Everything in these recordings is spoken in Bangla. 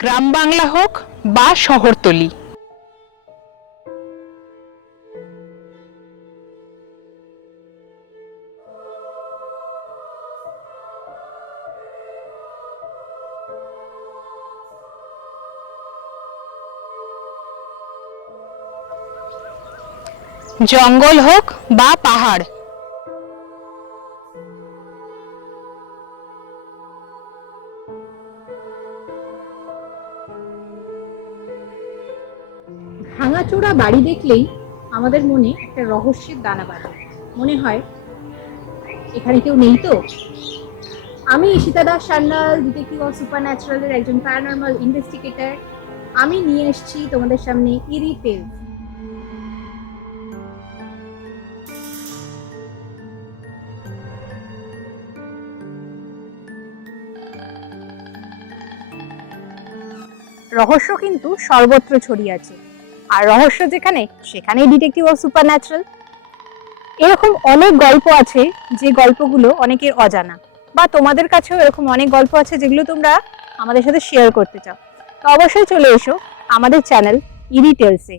গ্রাম বাংলা হোক বা শহরতলি। জঙ্গল হোক বা পাহাড়, ভাঙাচোরা বাড়ি দেখলেই আমাদের মনে একটা রহস্যের দানা বাঁধে। মনে হয় এখানে কেউ নেই তো। আমি ঈশিতা দাস সান্যাল, ডিটেকটিভ অফ সুপার ন্যাচারালের একজন প্যারানর্মাল ইনভেস্টিগেটর। আমি নিয়ে এসেছি তোমাদের সামনে ইরি টেলস। রহস্য কিন্তু সর্বত্র ছড়িয়ে আছে, আর রহস্য যেখানে সেখানেই ডিটেকটিভ অফ সুপার ন্যাচারাল। এরকম অনেক গল্প আছে যে গল্পগুলো অনেকের অজানা, বা তোমাদের কাছেও এরকম অনেক গল্প আছে যেগুলো তোমরা আমাদের সাথে শেয়ার করতে চাও। তো অবশ্যই চলে এসো আমাদের চ্যানেল ইরি টেলসে।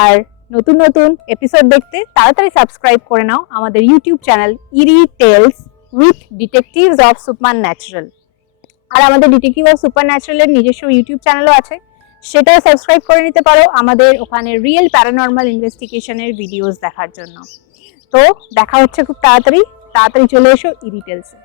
আর নতুন নতুন এপিসোড দেখতে তাড়াতাড়ি সাবস্ক্রাইব করে নাও আমাদের YouTube channel eerie tales with detectives of supernatural. আর আমাদের ডিটেকটিভ অফ সুপার ন্যাচারালের নিজস্ব ইউটিউব চ্যানেলও আছে, সেটাও সাবস্ক্রাইব করে নিতে পারো আমাদের ওখানে রিয়েল প্যারানর্মাল ইনভেস্টিগেশনের ভিডিওস দেখার জন্য। তো দেখা হচ্ছে খুব তাড়াতাড়ি চলে এসো ইরি টেলসে।